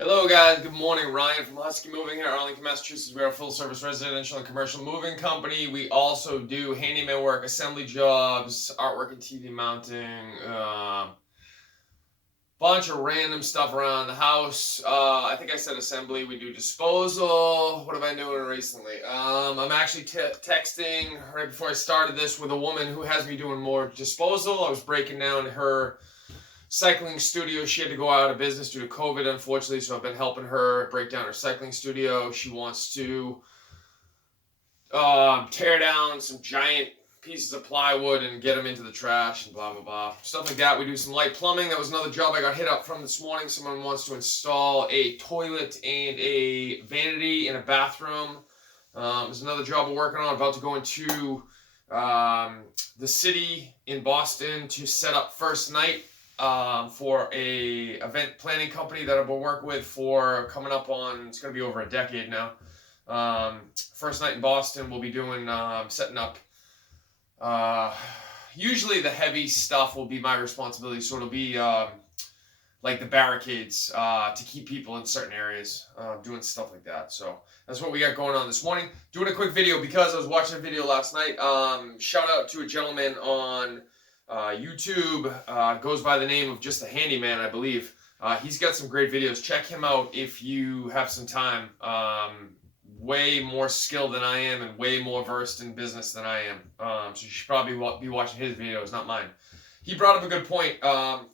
Hello guys, good morning. Ryan from Husky Moving here, Arlington, Massachusetts. We are a full-service residential and commercial moving company. We also do handyman work, assembly jobs, artwork and TV mounting, bunch of random stuff around the house. I think I said assembly. We do disposal. What have I been doing recently? I'm actually texting right before I started this with a woman who has me doing more disposal. I was breaking down her cycling studio. She had to go out of business due to COVID, unfortunately, so I've been helping her break down her cycling studio. She wants to tear down some giant pieces of plywood and get them into the trash and blah, blah, blah. Stuff like that. We do some light plumbing. That was another job I got hit up from this morning. Someone wants to install a toilet and a vanity in a bathroom. There's another job we're working on. About to go into the city in Boston to set up first night for a event planning company that I've been working with for coming up on, it's going to be over a decade now. First night in Boston, we'll be doing, setting up, usually the heavy stuff will be my responsibility. So it'll be, like the barricades, to keep people in certain areas, doing stuff like that. So that's what we got going on this morning. Doing a quick video because I was watching a video last night. Shout out to a gentleman on YouTube, goes by the name of just the Handyman, I believe. He's got some great videos. Check him out if you have some time. Way more skilled than I am and way more versed in business than I am. So you should probably be watching his videos, not mine. He brought up a good point about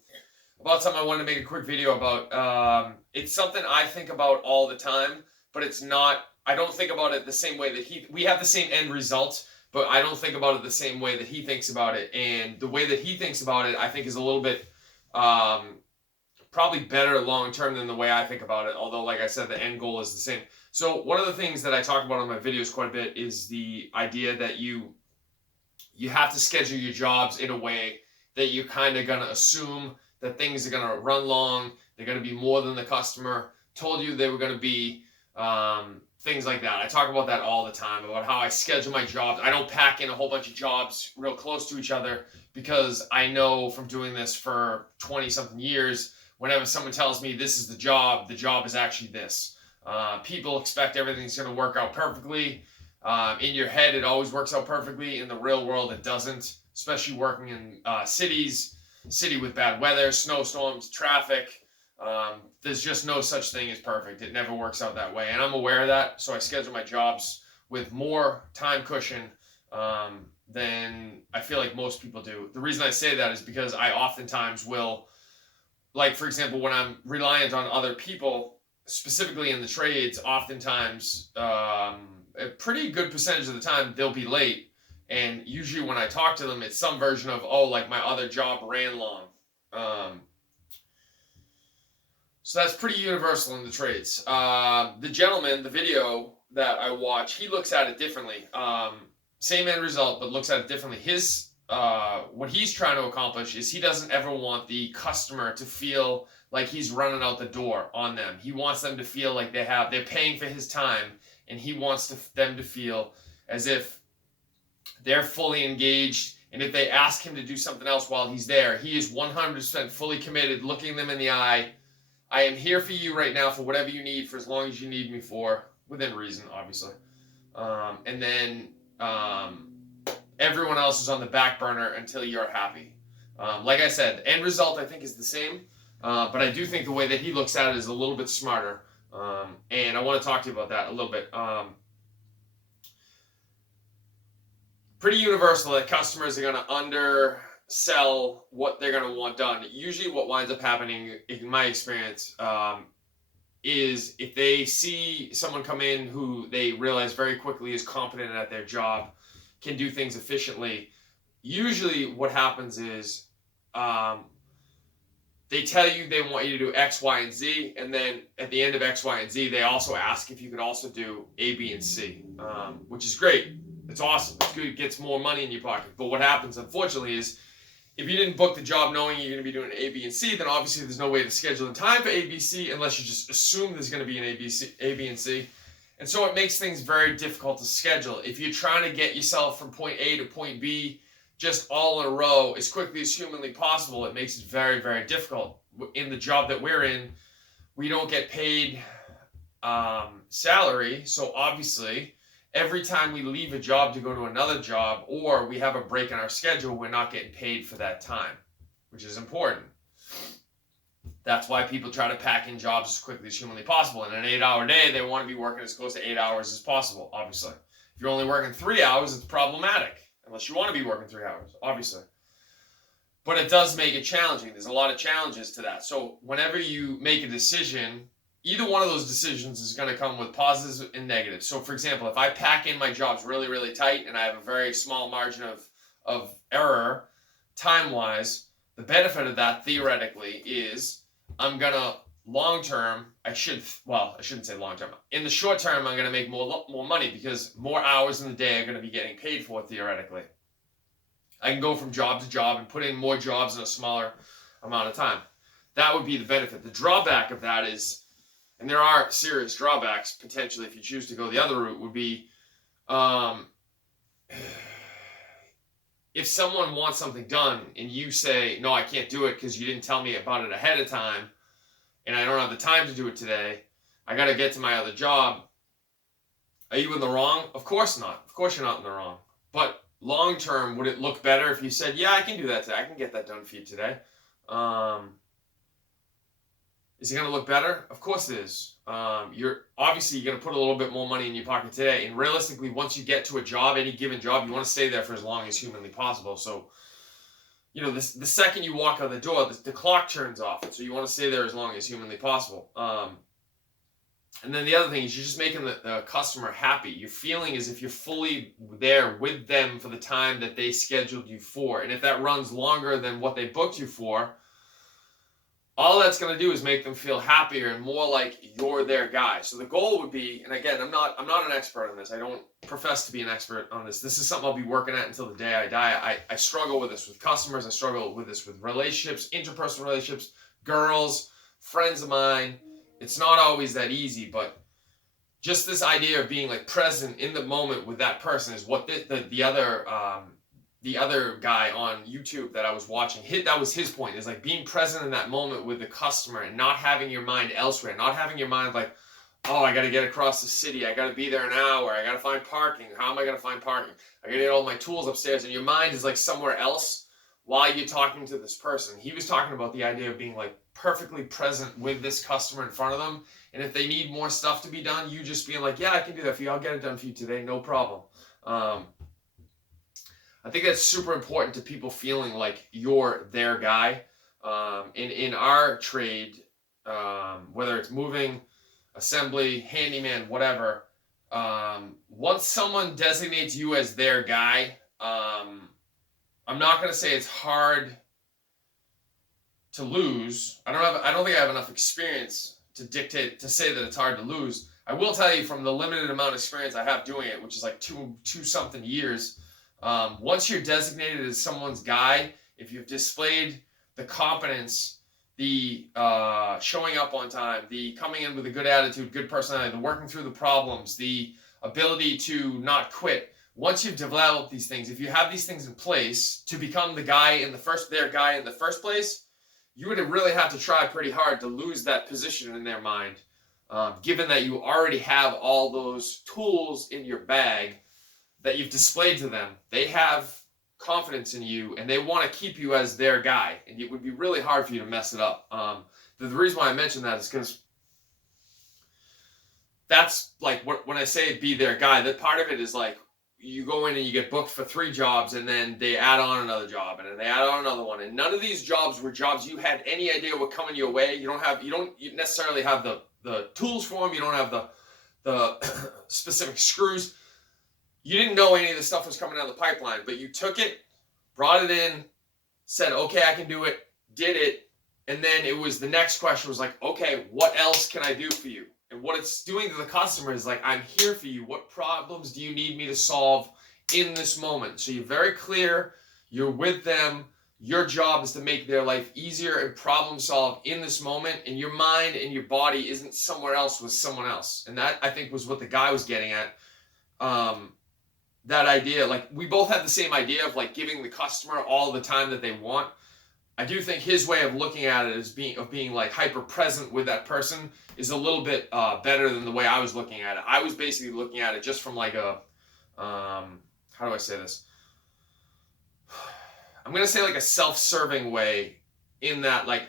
something I wanted to make a quick video about. It's something I think about all the time, but it's not, I don't think about it the same way that we have the same end result, but I don't think about it the same way that he thinks about it. And the way that he thinks about it, I think, is a little bit probably better long-term than the way I think about it. Although, like I said, the end goal is the same. So one of the things that I talk about in my videos quite a bit is the idea that you have to schedule your jobs in a way that you're kind of going to assume that things are going to run long. They're going to be more than the customer told you they were going to be. Things like that. I talk about that all the time, about how I schedule my jobs. I don't pack in a whole bunch of jobs real close to each other because I know from doing this for 20-something years, whenever someone tells me this is the job is actually this. People expect everything's going to work out perfectly. In your head, it always works out perfectly. In the real world, it doesn't, especially working in city with bad weather, snowstorms, traffic. There's just no such thing as perfect. It never works out that way. And I'm aware of that. So I schedule my jobs with more time cushion than I feel like most people do. The reason I say that is because I oftentimes will, like, for example, when I'm reliant on other people, specifically in the trades, oftentimes a pretty good percentage of the time they'll be late. And usually when I talk to them, it's some version of, oh, like my other job ran long. So that's pretty universal in the trades. The gentleman, the video that I watch, he looks at it differently. Same end result, but looks at it differently. What he's trying to accomplish is he doesn't ever want the customer to feel like he's running out the door on them. He wants them to feel like they're paying for his time, and he wants them to feel as if they're fully engaged. And if they ask him to do something else while he's there, he is 100% fully committed, looking them in the eye. I am here for you right now for whatever you need, for as long as you need me for, within reason, obviously. And then everyone else is on the back burner until you're happy. Like I said, the end result I think is the same, but I do think the way that he looks at it is a little bit smarter. And I want to talk to you about that a little bit. Pretty universal that customers are going to undersell what they're going to want done. Usually what winds up happening, in my experience, is if they see someone come in who they realize very quickly is competent at their job, can do things efficiently, usually what happens is they tell you they want you to do X, Y, and Z, and then at the end of X, Y, and Z, they also ask if you could also do A, B, and C, which is great. It's awesome. It's good. It gets more money in your pocket. But what happens, unfortunately, is if you didn't book the job knowing you're going to be doing A, B, and C, then obviously there's no way to schedule in time for A, B, C unless you just assume there's going to be an A, B, and C. And so it makes things very difficult to schedule. If you're trying to get yourself from point A to point B just all in a row as quickly as humanly possible, it makes it very, very difficult. In the job that we're in, we don't get paid salary. So obviously, every time we leave a job to go to another job, or we have a break in our schedule, we're not getting paid for that time, which is important. That's why people try to pack in jobs as quickly as humanly possible. In an 8-hour day, they want to be working as close to 8 hours as possible, obviously. If you're only working 3 hours, it's problematic, unless you want to be working 3 hours, obviously. But it does make it challenging. There's a lot of challenges to that. So whenever you make a decision, either one of those decisions is going to come with positives and negatives. So for example, if I pack in my jobs really, really tight and I have a very small margin of error time-wise, the benefit of that theoretically is I'm going to long-term, I shouldn't say long-term. In the short term, I'm going to make more money because more hours in the day are going to be getting paid for theoretically. I can go from job to job and put in more jobs in a smaller amount of time. That would be the benefit. The drawback of that is, and there are serious drawbacks potentially if you choose to go the other route, would be if someone wants something done and you say, no, I can't do it because you didn't tell me about it ahead of time and I don't have the time to do it today, I got to get to my other job. Are you in the wrong? Of course not. Of course you're not in the wrong. But long term, would it look better if you said, yeah, I can do that today. I can get that done for you today. Is it going to look better? Of course it is. You're going to put a little bit more money in your pocket today. And realistically, once you get to a job, any given job, you want to stay there for as long as humanly possible. So, the second you walk out the door, the clock turns off. And so you want to stay there as long as humanly possible. And then the other thing is you're just making the customer happy. You're feeling as if you're fully there with them for the time that they scheduled you for. And if that runs longer than what they booked you for, all that's going to do is make them feel happier and more like you're their guy. So the goal would be, and again, I'm not an expert on this. I don't profess to be an expert on this. This is something I'll be working at until the day I die. I struggle with this with customers. I struggle with this with relationships, interpersonal relationships, girls, friends of mine. It's not always that easy, but just this idea of being like present in the moment with that person is what the other guy on YouTube that I was watching, that was his point, is like being present in that moment with the customer and not having your mind elsewhere, not having your mind like, oh, I got to get across the city, I got to be there an hour, I got to find parking, how am I going to find parking, I got to get all my tools upstairs, and your mind is like somewhere else while you're talking to this person. He was talking about the idea of being like perfectly present with this customer in front of them, and if they need more stuff to be done, you just being like, yeah, I can do that for you, I'll get it done for you today, no problem. I think that's super important to people feeling like you're their guy. In our trade, whether it's moving, assembly, handyman, whatever, once someone designates you as their guy, I'm not going to say it's hard to lose. I don't think I have enough experience to say that it's hard to lose. I will tell you from the limited amount of experience I have doing it, which is like two something years. Once you're designated as someone's guy, if you've displayed the competence, the showing up on time, the coming in with a good attitude, good personality, the working through the problems, the ability to not quit. Once you've developed these things, if you have these things in place to become their guy in the first place, you would really have to try pretty hard to lose that position in their mind, given that you already have all those tools in your bag that you've displayed to them. They have confidence in you and they want to keep you as their guy, and it would be really hard for you to mess it up. The reason why I mention that is because that's like when I say be their guy, that part of it is like you go in and you get booked for 3 jobs, and then they add on another job, and then they add on another one, and none of these jobs were jobs you had any idea were coming your way. You don't necessarily have the tools for them. You don't have the specific screws. You didn't know any of the stuff was coming down the pipeline, but you took it, brought it in, said, okay, I can do it, did it, and then it was the next question was like, okay, what else can I do for you? And what it's doing to the customer is like, I'm here for you. What problems do you need me to solve in this moment? So you're very clear, you're with them, your job is to make their life easier and problem solve in this moment, and your mind and your body isn't somewhere else with someone else. And that, I think, was what the guy was getting at. That idea, like we both had the same idea of like giving the customer all the time that they want, I do think his way of looking at it as being like hyper present with that person is a little bit better than the way I was looking at it. I was basically looking at it just from like a how do I say this? I'm gonna say like a self-serving way, in that like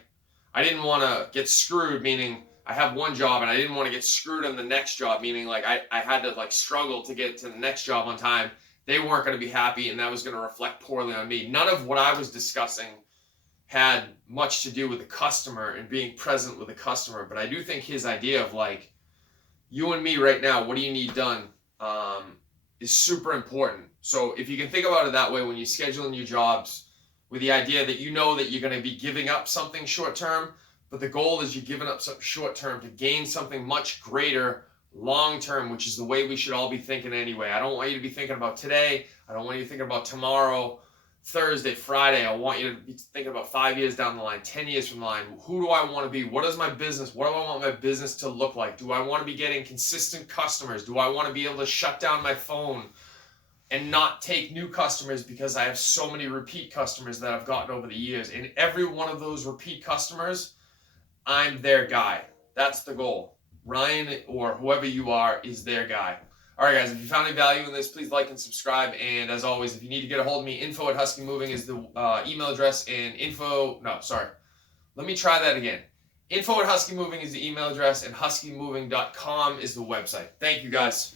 I didn't want to get screwed, meaning I have one job and I didn't want to get screwed on the next job, meaning like I had to like struggle to get to the next job on time. They weren't going to be happy and that was going to reflect poorly on me. None of what I was discussing had much to do with the customer and being present with the customer, but I do think his idea of like, you and me right now, what do you need done, is super important. So if you can think about it that way when you schedule in your jobs, with the idea that you know that you're going to be giving up something short term, but the goal is you're giving up something short term to gain something much greater long term, which is the way we should all be thinking anyway. I don't want you to be thinking about today. I don't want you to think about tomorrow, Thursday, Friday. I want you to be thinking about 5 years down the line, 10 years from the line. Who do I want to be? What is my business? What do I want my business to look like? Do I want to be getting consistent customers? Do I want to be able to shut down my phone and not take new customers because I have so many repeat customers that I've gotten over the years? And every one of those repeat customers, I'm their guy. That's the goal. Ryan or whoever you are is their guy. All right, guys, if you found any value in this, please like and subscribe. And as always, if you need to get a hold of me, info@huskymoving is the email address, and let me try that again. Info@huskymoving is the email address, and huskymoving.com is the website. Thank you, guys.